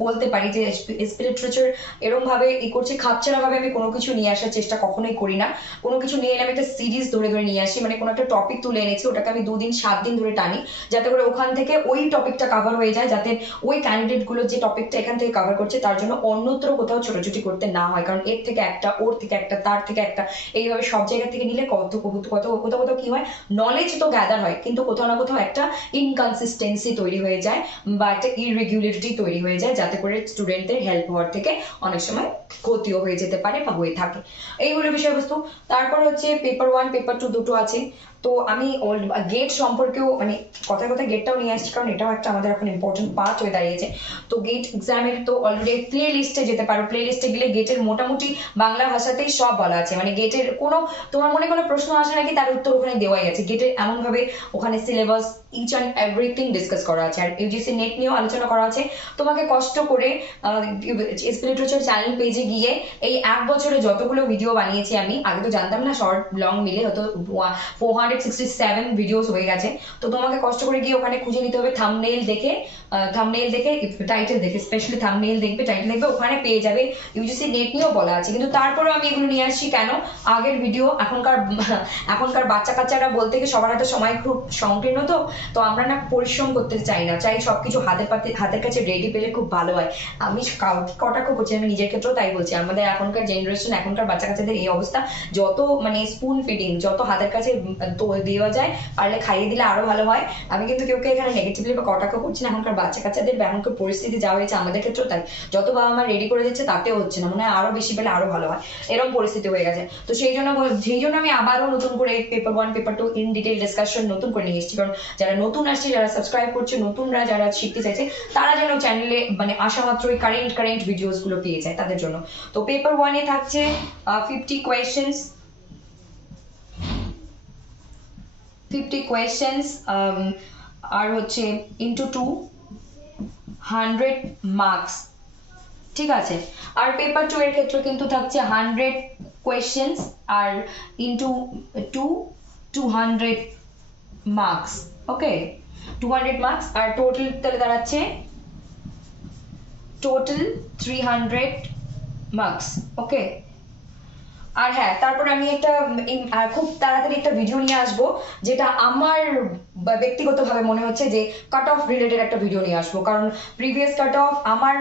বলতে পারি যে এসপি লিটারেচার এরকম ভাবে করছে, খাপছাড়া ভাবে আমি কোনো কিছু নিয়ে আসার চেষ্টা কখনোই করি না। কোনো কিছু নিয়ে এলে আমি একটা সিরিজ ধরে নিয়ে আসি, মানে কোনো একটা টপিক তুলে এনেছি, ওটাকে আমি 2 দিন 7 দিন ধরে টানি, যাতে করে ওখান থেকে ওই টপিকটা কভার হয়ে যায়, যাতে ওই ক্যান্ডিডেট গুলো যে টপিকটা এখান থেকে কভার করছে তার জন্য অন্যত্র কোথাও ছোটাছুটি করতে না হয়, কারণ এর থেকে একটা, ওর থেকে একটা, তার থেকে একটা, এইভাবে সব জায়গা থেকে নিলে কোথাও কোথাও কি হয়, নলেজ তো গ্যাদার হয় কিন্তু কোথাও না কোথাও একটা ইনকনসিস্টেন্সি তৈরি হয়ে যায় বা একটা ইররেগুলারিটি তৈরি হয়ে যায়, যাতে করে স্টুডেন্টদের হেল্প হওয়ার থেকে অনেক সময় ক্ষতিও হয়ে যেতে পারে বা হয়ে থাকে। এইগুলো বিষয়বস্তু। তারপর হচ্ছে পেপার 1 পেপার 2 দুটো আছে। তো আমি গেট সম্পর্কেও মানে কথায় কথায় গেটটাও নিয়ে আসছি, কারণ এটাও একটা আমাদের এখন ইম্পর্টেন্ট পার্ট হয়ে দাঁড়িয়েছে। তো গেট এক্সামের তো অলরেডি প্লে লিস্টে যেতে পারো, প্লে লিস্টে গেলে গেটের মোটামুটি বাংলা ভাষাতেই সব বলা আছে, মানে গেটের কোনো তোমার মনে কোনো প্রশ্ন আসে নাকি তার উত্তর ওখানে দেওয়াই আছে। গেটের এমন ভাবে ওখানে syllabus each and everything discuss করা আছে, আর ইউজিসি নেট নিয়েও আলোচনা করা আছে। তোমাকে কষ্ট করে এসপি লিটারেচার চ্যানেল পেজে গিয়ে এই 1 বছরে যতগুলো ভিডিও বানিয়েছি আমি, আগে তো জানতাম না, শর্ট লং মিলে হয়তো 467 ভিডিওস হয়ে গেছে। তো তোমাকে কষ্ট করে গিয়ে ওখানে খুঁজে নিতে হবে, থাম্বনেইল দেখে টাইটেল দেখে, স্পেশালি থাম্বনেইল দেখবে, টাইটেল দেখবে, ওখানে পেয়ে যাবে ইউজিসি নেট নিয়েও বলা আছে। কিন্তু তারপরেও আমি এগুলো নিয়ে আসছি কেন, আগের ভিডিও এখনকার বাচ্চা কাচ্চারা বলতে গিয়ে সবার একটা সময় খুব সংকীর্ণ, তো আমরা না পরিশ্রম করতে চাই না, চাই সবকিছু হাতের কাছে রেডি পেলে খুব ভালো হয়। আমি কটাক্ষ করছি, আমি নিজের ক্ষেত্রেও তাই বলছি, আমাদের এখনকার জেনারেশন, এখনকার বাচ্চা কাচ্চাদের এই অবস্থা, যত মানে স্পুন ফিডিং, যত হাতের কাছে দেওয়া যায়, পারলে খাইয়ে দিলে আরো ভালো হয়। আমি কিন্তু কেউকে এখানে নেগেটিভলি বা কটাক্ষ করছি না, এখনকার বাচ্চা কাচ্চাদের বা এখনকার পরিস্থিতি যা হয়েছে, আমাদের ক্ষেত্রেও তাই, যত বাবা মা রেডি করে দিচ্ছে তাতেও হচ্ছে না, মনে হয় আরো বেশি পেলে আরো ভালো হয়, এরকম পরিস্থিতি হয়ে গেছে। তো সেই জন্য আমি আবারও নতুন করে paper 1 paper 2 in detail discussion নতুন করে নিয়ে এসেছি, কারণ যারা নতুন আসছে, যারা সাবস্ক্রাইব করছে, নতুনরা যারা শিখতে চাইছে, তারা যেন চ্যানেলে মানে আসা মাত্রই কারেন্ট ভিডিওস গুলো পেয়ে যায় তাদের জন্য। তো পেপার 1 এ থাকছে 50 কোয়েশ্চেন্স, আর হচ্ছে ইনটু 2 100 মার্কস, ঠিক আছে। আর পেপার 2 এর ক্ষেত্রে কিন্তু থাকছে 100 কোয়েশ্চেন্স আর ইনটু 2 200 মার্কস, ওকে, 200 মার্কস, আর টোটাল তাহলে দাঁড়াচ্ছে টোটাল 300 মার্কস, ওকে। আর হ্যাঁ, তারপর আমি একটা খুব তাড়াতাড়ি একটা ভিডিও নিয়ে আসবো, যেটা আমার ব্যক্তিগতভাবে মনে হচ্ছে যে কাট অফ রিলেটেড একটা ভিডিও নিয়ে আসবো, কারণ প্রিভিয়াস কাট অফ, আমার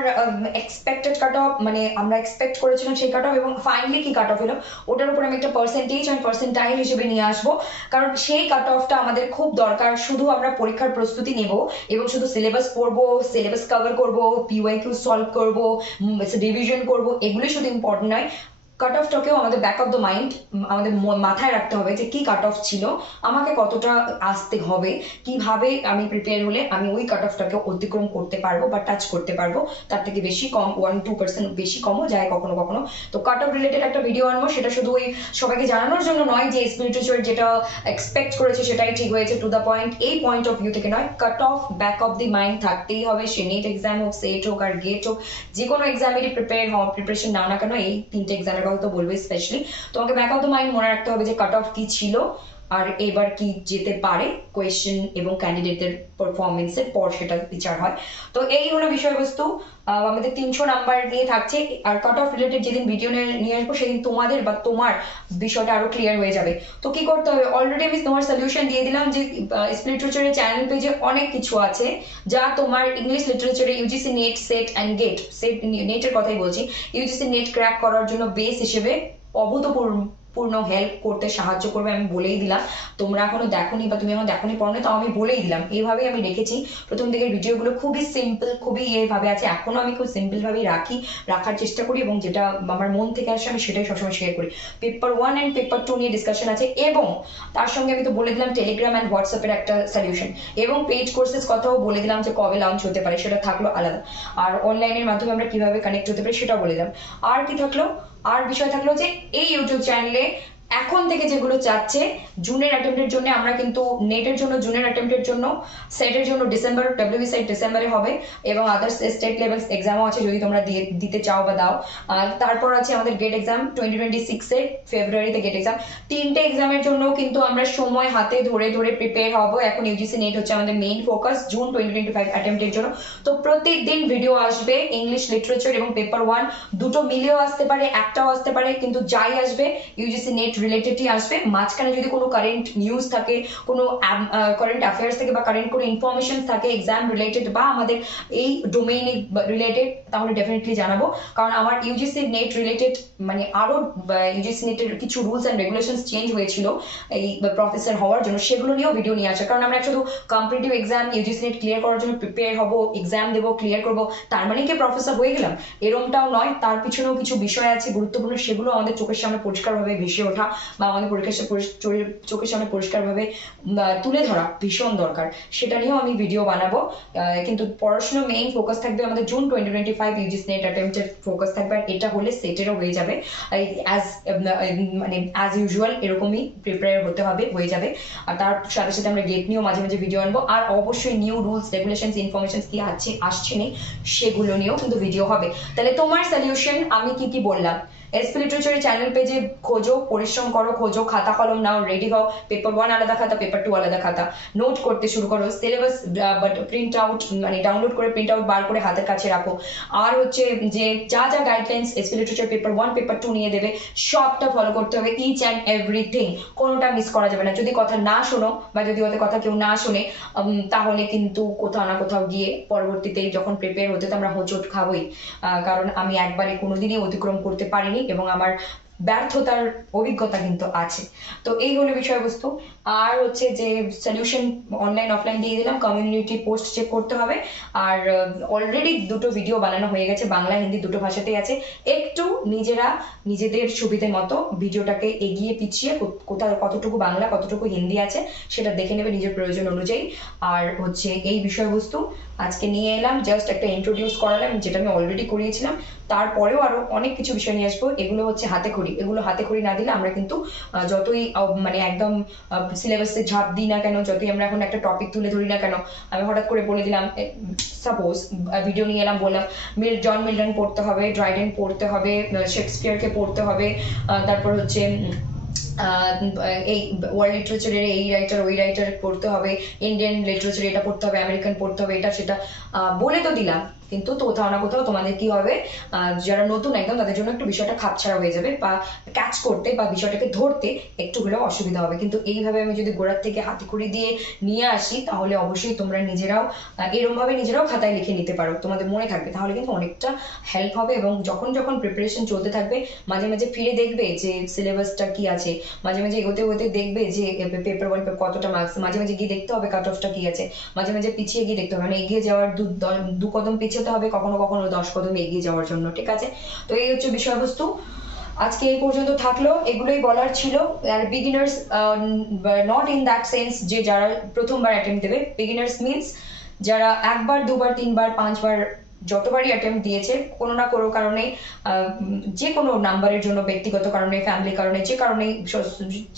এক্সপেক্টেড কাট অফ, মানে আমরা এক্সপেক্ট করেছিলাম সেই কাট অফ এবং ফাইনালি কি কাট অফ হলো, ওটার উপর আমি একটা পার্সেন্টেজ আর পার্সেন্টাইল হিসেবে নিয়ে আসবো, কারণ সেই কাট অফটা আমাদের খুব দরকার। শুধু আমরা পরীক্ষার প্রস্তুতি নেব এবং শুধু সিলেবাস পড়বো, সিলেবাস কভার করবো, পিওয়াইকিউ সলভ করবো, রিভিশন করবো, এগুলো শুধু ইম্পর্টেন্ট নয়, কাট অফটাকেও আমাদের ব্যাক অফ দ্য মাইন্ড, আমাদের মাথায় রাখতে হবে যে কি কাট অফ ছিল, আমাকে কতটা আসতে হবে, কিভাবে আমি প্রিপেয়ার হলে আমি ওই কাট অফটাকে অতিক্রম করতে পারবো বা টাচ করতে পারবো, তার থেকে বেশি কম 1-2% বেশি কমও যায় কখনো কখনো। তো কাট অফ রিলেটেড একটা ভিডিও আনবো, সেটা শুধু ওই সবাইকে জানানোর জন্য নয় যে এসপি লিটারেচার যেটা এক্সপেক্ট করেছে সেটাই ঠিক হয়েছে, টু দ্য পয়েন্ট, এই পয়েন্ট অফ ভিউ থেকে নয়, cut off back of the mind থাকতেই হবে। সে নেট এক্সাম হোক, সেট হোক আর গেট হোক, যে কোনো এক্সামেরই প্রিপারেশন নাও না কেন, এই 3টে এক্সামের কথা তো বলবো স্পেশালি, তোমাকে ব্যাক অফ দ্য মাইন্ড মনে রাখতে হবে যে কাট অফ কি ছিল আর এবার কি যেতে পারে, কোয়েশ্চেন এবং ক্যান্ডিডেটের পারফরমেন্সের পর সেটা বিচার হয়। তো এই হলো বিষয়বস্তু, আমাদের 300 নাম্বার নিয়ে থাকছে, আর কাট অফ রিলেটেড যেদিন ভিডিও নিয়ে আসবো সেদিন তোমাদের বা তোমার বিষয়টা আরো ক্লিয়ার হয়ে যাবে। তো কি করতে হবে, অলরেডি আমি তোমার সলিউশন দিয়ে দিলাম যে এসপি লিটারেচারের চ্যানেল পেজে অনেক কিছু আছে যা তোমার ইংলিশ লিটারেচারে UGC NET, SET and GATE, SET নেটের কথাই বলছি, ইউজিসি নেট ক্র্যাক করার জন্য বেস হিসেবে অভূতপূর্ণ হেল্প করতে সাহায্য করবে। আমি বলেই দিলাম, তোমরা এখনো দেখোনি বা তুমি এখন দেখোনি পড়ো, তাও আমি বলেই দিলাম, এইভাবেই আমি রেখেছি। প্রথম দিকের ভিডিওগুলো খুবই সিম্পল, খুবই এইভাবে আছে, এখনো আমি খুব সিম্পল ভাবেই রাখার চেষ্টা করি এবং যেটা আমার মন থেকে আসে আমি সেটাই সবসময় শেয়ার করি। পেপার 1 এন্ড পেপার 2 নিয়ে ডিসকাশন আছে, এবং তার সঙ্গে আমি তো বলে দিলাম টেলিগ্রাম এন্ড হোয়াটসঅ্যাপের একটা সলিউশন, এবং পেজ কোর্সেস কথাও বলে দিলাম যে কবে লঞ্চ হতে পারে, সেটা থাকলো আলাদা, আর অনলাইনের মাধ্যমে আমরা কিভাবে কানেক্ট হতে পারি সেটাও বলে দিলাম। আর কি থাকলো, আর বিষয় থাকলো যে এই ইউটিউব চ্যানেলে এখন থেকে যেগুলো চাচ্ছে জুনের অ্যাটেম্পটের জন্য, আমরা কিন্তু নেটের জন্য জুনের অ্যাটেম্পটের জন্য, সেটের জন্য ডিসেম্বর, ডব্লিউবি সেট ডিসেম্বরে হবে, এবং আদার্স স্টেট লেভেল এক্সামও আছে যদি তোমরা দিতে চাও বা দাও। আর তারপর আছে আমাদের গেট এক্সাম 2026 এর ফেব্রুয়ারিতে গেট এক্সাম, 3টে এক্সামের জন্য কিন্তু আমরা সময় হাতে ধরে ধরে প্রিপেয়ার হব। এখন ইউজিসি নেট হচ্ছে আমাদের মেইন ফোকাস জুন 2025 অ্যাটেম্পটের জন্য। তো প্রতিদিন ভিডিও আসবে, ইংলিশ লিটারেচার এবং পেপার 1 দুটো মিলিয়েও আসতে পারে, একটাও আসতে পারে, কিন্তু যাই আসবে ইউজিসি নেট রিলেটেডই আসবে। মাঝখানে যদি কোনো কারেন্ট নিউজ থাকে, কোনো কারেন্ট অ্যাফেয়ার্স থাকে বা কারেন্ট কোনো ইনফরমেশন থাকে এক্সাম রিলেটেড বা আমাদের এই ডোমেইনে রিলেটেড, তাহলে ডেফিনেটলি জানাবো। কারণ আমার ইউজিসি নেট রিলেটেড মানে আরো ইউজিসি নেটের কিছু রুলস অ্যান্ড রেগুলেশন চেঞ্জ হয়েছিল এই প্রফেসর হওয়ার জন্য, সেগুলো নিয়েও ভিডিও নিয়ে আসা। কারণ আমরা শুধু competitive exam UGC net clear করার জন্য প্রিপেয়ার হবো, এক্সাম দেবো, ক্লিয়ার করবো, তার মানে কি প্রফেসর হয়ে গেলাম, এরমটাও নয়। তার পিছনেও কিছু বিষয় আছে গুরুত্বপূর্ণ, সেগুলো আমাদের চোখের সামনে পরিষ্কারভাবে ভেসে ওঠা বা আমাদের চোখের সামনে পরিষ্কারভাবে তুলে ধরা ভীষণ দরকার। সেটা নিয়েও আমি ভিডিও বানাবো। কিন্তু পড়াশোনা মেইন ফোকাস থাকবে আমাদের জুন 2025 ইউজিসি নেট অ্যাটেম্পটের ফোকাস থাকবে। আর এটা হলে সেটেরও হয়ে যাবে, মানে অ্যাজ ইউজুয়াল এরকমই প্রিপেয়ার হতে হবে, হয়ে যাবে। আর তার সাথে সাথে আমরা গেট নিয়েও মাঝে মাঝে ভিডিও আনবো। আর অবশ্যই নিউ রুলস রেগুলেশনস ইনফরমেশন কি আসছে নেই সেগুলো নিয়েও কিন্তু ভিডিও হবে। তাহলে তোমার সলিউশন আমি কি কি বললাম, এসপি লিটারেচার চ্যানেল পেজে খোঁজো, পরিশ্রম করো, খোঁজো, খাতা কলম নাও, রেডি হও, পেপার 1 আলাদা খাতা, পেপার 2 আলাদা খাতা, নোট করতে শুরু করো, সিলেবাস প্রিন্ট আউট মানে ডাউনলোড করে প্রিন্ট আউট বার করে হাতের কাছে রাখো। আর হচ্ছে যে যা যা guidelines SP literature paper 1 paper 2 নিয়ে দেবে সবটা ফলো করতে হবে, ইচ অ্যান্ড এভরিথিং, কোনোটা মিস করা যাবে না। যদি কথা না শোনো বা যদি ওদের কথা কেউ না শোনে তাহলে কিন্তু কোথাও না কোথাও গিয়ে পরবর্তীতে যখন প্রিপেয়ার হতে তো আমরা হোঁচট খাবোই। কারণ আমি একবারে কোনোদিনই অতিক্রম করতে পারিনি এবং আমার ব্যর্থতার অভিজ্ঞতা কিন্তু আছে। তো এই হলো বিষয়বস্তু। আর হচ্ছে যে সলিউশন অনলাইন অফলাইন দিয়ে দিলাম, কমিউনিটি পোস্ট চেক করতে হবে। আর অলরেডি দুটো ভিডিও বানানো হয়ে গেছে, বাংলা হিন্দি দুটো ভাষাতেই আছে। একটু নিজেরা নিজেদের সুবিধে মতো ভিডিওটাকে এগিয়ে পিছিয়ে কোথাও কতটুকু বাংলা কতটুকু হিন্দি আছে সেটা দেখে নেবে নিজের প্রয়োজন অনুযায়ী। আর হচ্ছে এই বিষয়বস্তু আজকে নিয়ে এলাম, জাস্ট একটা ইন্ট্রোডিউস করালাম যেটা আমি অলরেডি করিয়েছিলাম। তারপরেও আরো অনেক কিছু বিষয় নিয়ে আসবো। এগুলো হচ্ছে হাতে খড়ি, এগুলো হাতে খড়ি না দিলে আমরা কিন্তু যতই মানে একদম সিলেবাসে ঝাঁপ দিই না কেন, যতই আমরা এখন একটা টপিক তুলে ধরি না কেন, আমি হঠাৎ করে বলে দিলাম সাপোজ ভিডিও নিয়ে এলাম, বললাম জন মিল্টন পড়তে হবে, ড্রাইডেন পড়তে হবে, শেক্সপিয়ারকে পড়তে হবে, তারপর হচ্ছে এই ওয়ার্ল্ড লিটারেচারের এই রাইটার ওই রাইটার পড়তে হবে, ইন্ডিয়ান লিটারেচার এটা পড়তে হবে, আমেরিকান পড়তে হবে, এটা সেটা বলে তো দিলাম, কিন্তু কোথাও না কোথাও তোমাদের কি হবে, যারা নতুন একদম তাদের জন্য একটু বিষয়টা খাপছাড়া হয়ে যাবে বা ক্যাচ করতে বা বিষয়টাকে ধরতে একটু হলেও অসুবিধা হবে। কিন্তু এইভাবে আমি যদি গোড়ার থেকে হাতে খড়ি দিয়ে নিয়ে আসি তাহলে অবশ্যই তোমরা নিজেরাও এরকম ভাবে নিজেরাও খাতায় লিখে নিতে পারো, তোমাদের মনে থাকবে, তাহলে কিন্তু অনেকটা হেল্প হবে। এবং যখন যখন প্রিপারেশন চলতে থাকবে মাঝে মাঝে ফিরে দেখবে যে সিলেবাসটা কি আছে, মাঝে মাঝে এগোতে এগোতে দেখবে যে পেপার 1 কতটা মার্কস, মাঝে মাঝে গিয়ে দেখতে হবে কাট অফটা কি আছে, মাঝে মাঝে পিছিয়ে গিয়ে দেখতে হবে, মানে এগিয়ে যাওয়ার দু কদম পিছিয়ে হবে, কখনো কখনো 10 কদম এগিয়ে যাওয়ার জন্য, ঠিক আছে? তো এই হচ্ছে বিষয়বস্তু, আজকে এই পর্যন্ত থাকলো, এগুলোই বলার ছিল। আর beginners not in that sense যে যারা প্রথমবার অ্যাটেম্প দেবে, বিগিনার্স মিন্স যারা একবার দুবার তিনবার পাঁচবার যতবারই অ্যাটেম্প দিয়েছে কোনো না কোনো কারণে, যে কোনো নাম্বারের জন্য, ব্যক্তিগত কারণে, ফ্যামিলি কারণে,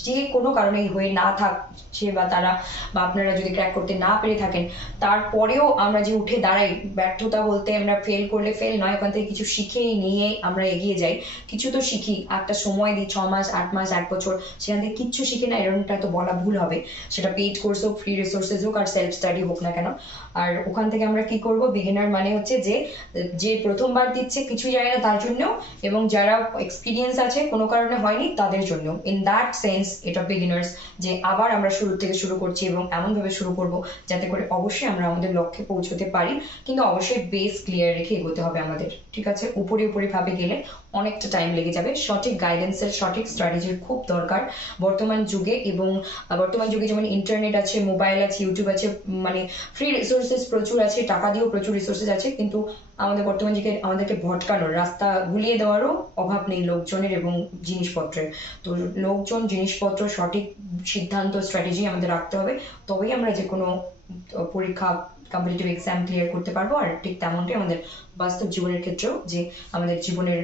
যে কোনো কারণেই হয়ে না থাকছে বা তারা বা আপনারা যদি ক্র্যাক করতে না পেরে থাকেন, তারপরেও আমরা যে উঠে দাঁড়াই, ব্যর্থতা বলতে আমরা ফেল করলে ফেল নয়, ওখান থেকে কিছু শিখে নিয়ে আমরা এগিয়ে যাই, কিছু তো শিখি, একটা সময় দিই 6 মাস 8 মাস 1 বছর, সেখান থেকে কিচ্ছু শিখে না এরকমটা তো বলা ভুল হবে। সেটা পেইড কোর্স হোক, ফ্রি রিসোর্সেস হোক, আর সেলফ স্টাডি হোক না কেন। আর ওখান থেকে আমরা কি করব, বিগিনার মানে হচ্ছে যে প্রথমবার দিচ্ছে কিছু জানে না তার জন্য, এবং যারা এক্সপিরিয়েন্স আছে কোনো কারণে হয়নি তাদের জন্য, ইন দ্যাট সেন্স এটা বিগিনার্স, যে আবার আমরা শুরু থেকে শুরু করছি এবং এমন ভাবে শুরু করব যাতে করে অবশ্যই আমরা আমাদের লক্ষ্যে পৌঁছতে পারি, কিন্তু অবশ্যই বেস ক্লিয়ার রেখে এগোতে হবে আমাদের, ঠিক আছে? উপরে ভাবে গেলে অনেকটা টাইম লেগে যাবে। সঠিক গাইডেন্সের, সঠিক স্ট্র্যাটেজির খুব দরকার বর্তমান যুগে। এবং বর্তমান যুগে যেমন ইন্টারনেট আছে, মোবাইল আছে, ইউটিউব আছে, মানে ফ্রি রিসোর্সেস প্রচুর আছে, টাকা দিয়েও প্রচুর রিসোর্সেস আছে, কিন্তু আমাদের বর্তমান যুগে আমাদেরকে ভটকানোর, রাস্তা গুলিয়ে দেওয়ারও অভাব নেই লোকজনের এবং জিনিসপত্রের। তো লোকজন, জিনিসপত্র, সঠিক সিদ্ধান্ত, স্ট্র্যাটেজি আমাদের রাখতে হবে, তবেই আমরা যে কোনো পরীক্ষা, কম্পিটিটিভ এক্সাম ক্লিয়ার করতে পারবো। আর ঠিক তেমনটাই আমাদের বাস্তব জীবনের ক্ষেত্রেও, যে আমাদের জীবনের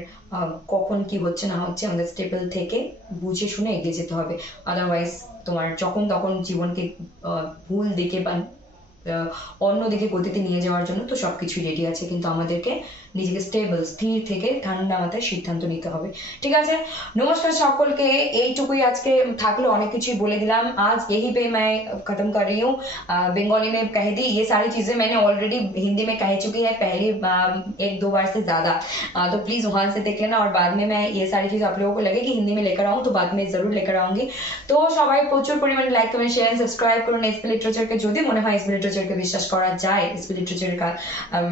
কখন কি হচ্ছে না হচ্ছে আমাদের স্টেবল থেকে বুঝে শুনে এগিয়ে যেতে হবে। আদারওয়াইজ তোমার যখন তখন জীবনকে ভুল দিকে বা অন্যদিকে গতিতে নিয়ে যাওয়ার জন্য। তো সবকিছুই রেডি আছে, কিন্তু আমাদেরকে নিজেকে স্টেবল স্থির থেকে ঠান্ডা মাথায় সিদ্ধান্ত নিতে হবে। ঠিক আছে, নমস্কার সকলকে, এইটুকুই আজকে থাকলো, অনেক কিছুই বলে দিলাম। आज यही पे मैं खत्म कर रही हूँ। बंगाली में कह दी, ये सारी चीजें मैंने ऑलरेडी हिंदी में कह चुकी है पहले 1-2 बार से ज्यादा। तो प्लीज वहां से देख लेना, और बाद में मैं ये सारी चीज आप लोगों को लगे कि हिंदी में लेकर आऊँ तो बाद में जरूर लेकर आऊंगी। तो সবাই প্রচুর পরিমাণে লাইক কমেন্ট শেয়ার সাবস্ক্রাইব করুন। এসপি লিটারেচারকে যদি মনে হয় এসপি লিটারেচারকে বিশ্বাস করা যায়, এসপি লিটারেচার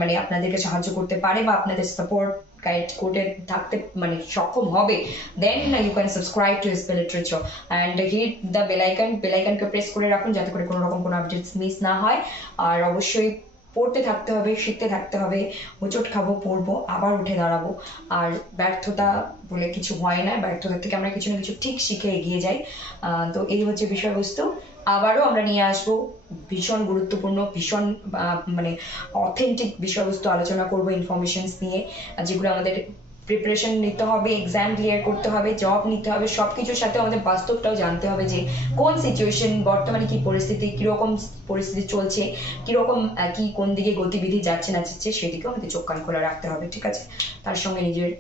মানে আপনাদেরকে সাহায্য করতে পারে বা আপনাদের সাপোর্ট গাইড করে থাকতে মানে সক্ষম হবে, then you can subscribe to SP literature and hit the বেলাইকনকে প্রেস করে রাখুন যাতে করে কোনো রকম কোনো আপডেটস মিস না হয়। আর অবশ্যই পড়তে থাকতে হবে, শিখতে থাকতে হবে। হোঁচট খাবো, পড়বো, আবার উঠে দাঁড়াবো। আর ব্যর্থতা বলে কিছু হয় না, ব্যর্থতা থেকে আমরা কিছু না কিছু ঠিক শিখে এগিয়ে যাই। তো এই হচ্ছে বিষয়বস্তু। আবারও আমরা নিয়ে আসবো ভীষণ গুরুত্বপূর্ণ, ভীষণ মানে অথেন্টিক বিষয়বস্তু আলোচনা করবো, ইনফরমেশনস নিয়ে, যেগুলো আমাদের প্রিপারেশন নিতে হবে, এক্সাম ক্লিয়ার করতে হবে, জব নিতে হবে, সবকিছুর সাথে আমাদের বাস্তবটাও জানতে হবে যে কোন সিচুয়েশন বর্তমানে কি পরিস্থিতি, কিরকম পরিস্থিতি চলছে, কিরকম কি কোন দিকে গতিবিধি যাচ্ছে না যাচ্ছে, সেদিকেও আমাদের চোখ কান খোলা রাখতে হবে। ঠিক আছে, তার সঙ্গে নিজের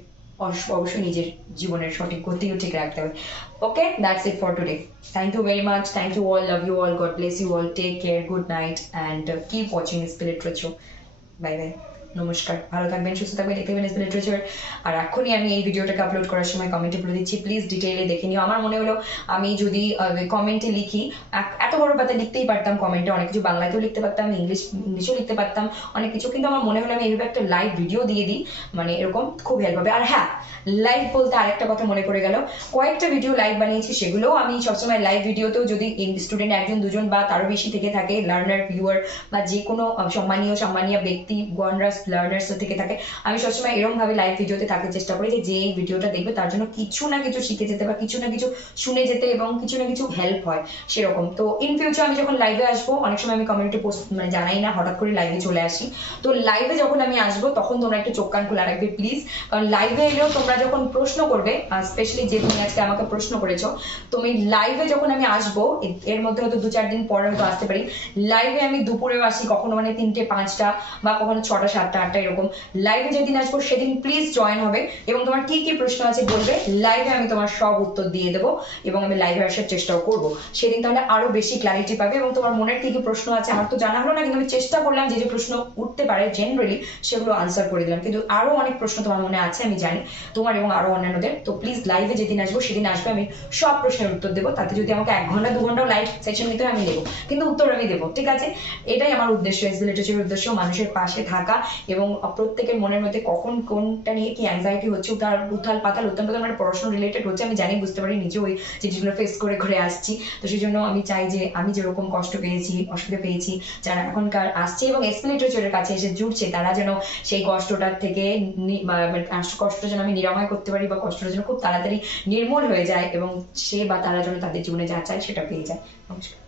অবশ্যই নিজের জীবনের সঠিক গতিও ঠিক রাখতে হবে। Okay, that's it for today. Thank you very much, thank you all, love you all, God bless you all, take care, good night and keep watching SP literature. Bye bye, নমস্কার, ভালো থাকবেন, সুস্থ থাকবেন, দেখতে পাবেন এসপি লিটারেচার। আর এখনই আমি এই ভিডিওটাকে আপলোড করার সময় কমেন্টে বলে দিচ্ছি, প্লিজ ডিটেইলে দেখে নিও। আমার মনে হলো আমি যদি কমেন্টে লিখি, এত বড় পাতা লিখতেই পারতাম কমেন্টে, অনেক কিছু বাংলাতেও লিখতে পারতাম, ইংলিশেও লিখতে পারতাম অনেক কিছু, কিন্তু আমার মনে হলো আমি এইভাবে একটা লাইভ ভিডিও দিয়ে দিই, মানে এরকম খুব হেল্প হবে। আর হ্যাঁ, লাইভ বলতে আরেকটা কথা মনে পড়ে গেল, কয়েকটা ভিডিও লাইভ বানিয়েছি, সেগুলোও আমি সবসময় লাইভ ভিডিওতেও যদি স্টুডেন্ট একজন দুজন বা তারও বেশি থেকে থাকে, লার্নার ভিউয়ার বা যে কোনো সম্মানীয় ব্যক্তি গণরা লার্নার্স থেকে থাকে, আমি সবসময় এরকম ভাবে লাইভ ভিডিওতে থাকতে চেষ্টা করি যে এই ভিডিওটা দেখবে তার জন্য কিছু না কিছু শিখে যেতে বা কিছু না কিছু শুনে যেতে এবং কিছু না কিছু হেল্প হয় সেরকম। তো ইন ফিউচার আমি যখন লাইভে আসবো, অনেক সময় আমি কমিউনিটি পোস্ট মানে জানাই না, হঠাৎ করে লাইভে চলে আসি। তো লাইভে যখন আমি আসবো তখন তোমরা একটু চোখ কান খোলা রাখবে প্লিজ, কারণ লাইভে এলেও তোমরা যখন প্রশ্ন করবে, স্পেশালি যে তুমি আজকে আমাকে প্রশ্ন করেছো, তুমি লাইভে যখন আমি আসবো, এর মধ্যে হয়তো 2-4 দিন পরে হয়তো আসতে পারি, লাইভে আমি দুপুরেও আসি, কখনো মানে 3টে 5টা বা কখনো 6টা 7টা 8টা এরকম। লাইভে যেদিন আসবো সেদিন প্লিজ জয়েন হবে এবং তোমার কি কি প্রশ্ন আছে বলবে, লাইভে আমি তোমার সব উত্তর দিয়ে দেবো এবং আমি লাইভে আসার চেষ্টাও করবো সেদিন, তাহলে আরো বেশি ক্ল্যারিটি পাবে এবং তোমার মনের কি কি প্রশ্ন আছে আমার তো জানা হলো না, কিন্তু আমি চেষ্টা করলাম যে যে প্রশ্ন উঠতে পারে জেনারেলি সেগুলো আনসার করে দিলাম, কিন্তু আরো অনেক প্রশ্ন তোমার মনে আছে আমি জানি, তোমার এবং আরো অন্যান্যদের। তো প্লিজ লাইভে যেদিন আসবো সেদিন আসবে, আমি সব প্রশ্নের উত্তর দেবো, তাতে যদি আমাকে 1 ঘন্টা 2 ঘন্টাও লাইভ সেশন নিতে আমি দেবো, কিন্তু উত্তর আমি দেবো। ঠিক আছে, এটাই আমার উদ্দেশ্য, এসবি লিটারেচারের উদ্দেশ্য মানুষের পাশে থাকা এবং প্রত্যেকের মনের মধ্যে কখন কোনটা নিয়ে কি অ্যাংজাইটি হচ্ছে, উথাল পাতাল মানে পড়াশোনা রিলেটেড হচ্ছে, আমি জানি, বুঝতে পারি, নিজে ওই জিনিসগুলো ফেস করে ঘুরে আসছি। তো সেই জন্য আমি চাই যে আমি যেরকম কষ্ট পেয়েছি, অসুবিধা পেয়েছি, যারা এখনকার আসছে এবং এসপি লিটারেচারের কাছে এসে জুড়ছে, তারা যেন সেই কষ্টটার থেকে কষ্টটা যেন আমি নিরাময় করতে পারি বা কষ্টটা যেন খুব তাড়াতাড়ি নির্মূল হয়ে যায় এবং সে বা তারা যেন তাদের জীবনে যা চায় সেটা পেয়ে যায়। নমস্কার।